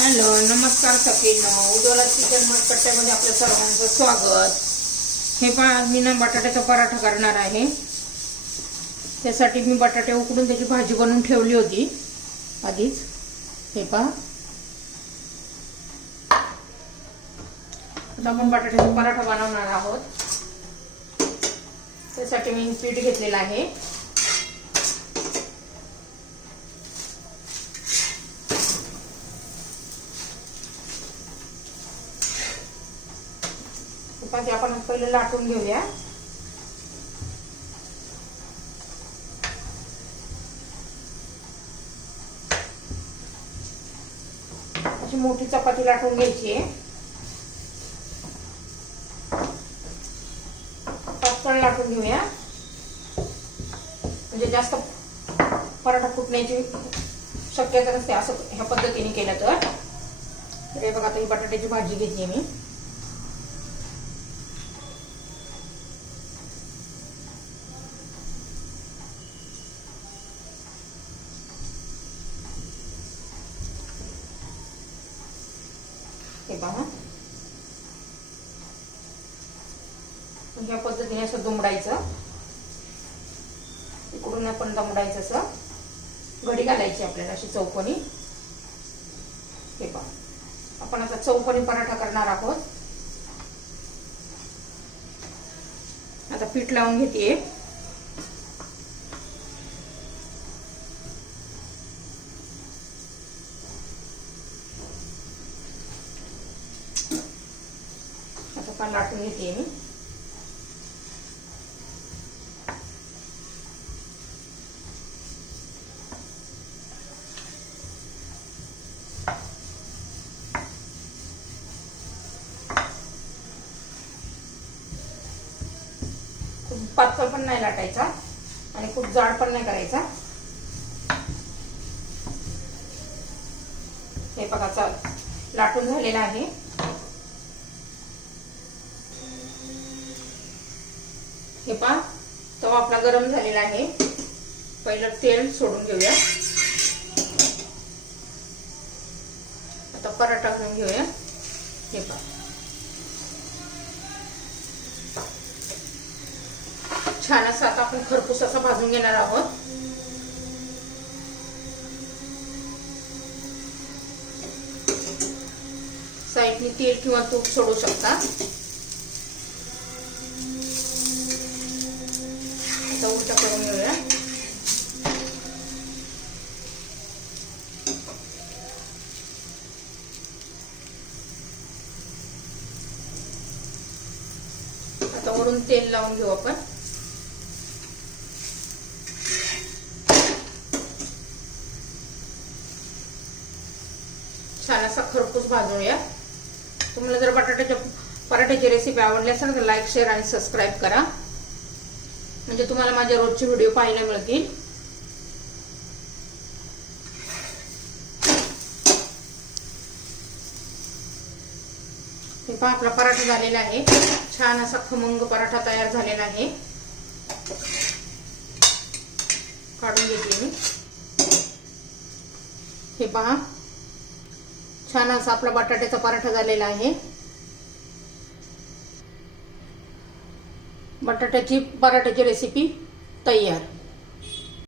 Hello नमस्कार सखीनो. Ujjwala kitchen मटकट्ट्यामध्ये आपल्या सर्वांचं स्वागत. हे पहा मी ना बटाट्याचा पराठा करणार आहे. त्यासाठी मी बटाटे उकडून त्याची भाजी बनवून ठेवली होती. आधीच. हे पहा. आता आपण बटाट्याचा पराठा बनवणार आहोत. त्यासाठी मी पीठ घेतलेलं आहे. चपाती आपण पहिले लाटून घेऊया. अशी मोठी चपाती लाटून घ्यायची आहे. पातळ लाटून घेऊया. म्हणजे जास्त पराठा फुटण्याची शक्यता नसते असं ह्या पद्धतीने केलं तर. हे बघा आता ही बटाट्याची भाजी घेतली मी. हे पहा ह्या पद्धतीने असं दुमडायचं. इकडून आपण दमडायचं असं. घडी घालायची आपल्याला अशी चौकोनी. हे पहा आपण आता चौकोनी पराठा करणार आहोत. आता पीठ लावून घेते आता पण लाटून घेते मी. खूप पातळ पण नाही लाटायचा आणि खूप जाड पण नाही करायचा. हे बघा चाल. लाटून झालेला आहे. हे पहा तवा आपला गरम झालेला आहे. पहिलं तेल सोडून घेऊया. आता पराठा घेऊन घेऊया. हे पहा. छान असं आता आपण खरपूस असा भाजून घेणार आहोत. साईडने तेल किंवा तूप सोडू शकता. आता करून घेऊया. आता वरून तेल लावून घेऊ आपण. छान असा खरपूस भाजूया. तुम्हाला जर बटाट्याच्या पराठ्याची रेसिपी आवडली असेल तर लाईक शेअर आणि सबस्क्राईब करा. म्हणजे तुम्हाला माझ्या रोजचे व्हिडिओ पाहायला मिळतील. हे पहा आपला पराठा झालेला आहे. छान असा खमंग पराठा तयार झालेला आहे. काढून घेते मी. हे पहा. छान असा आपला बटाट्याचा पराठा झालेला आहे. बटाट्याची पराठ्याची रेसिपी तयार.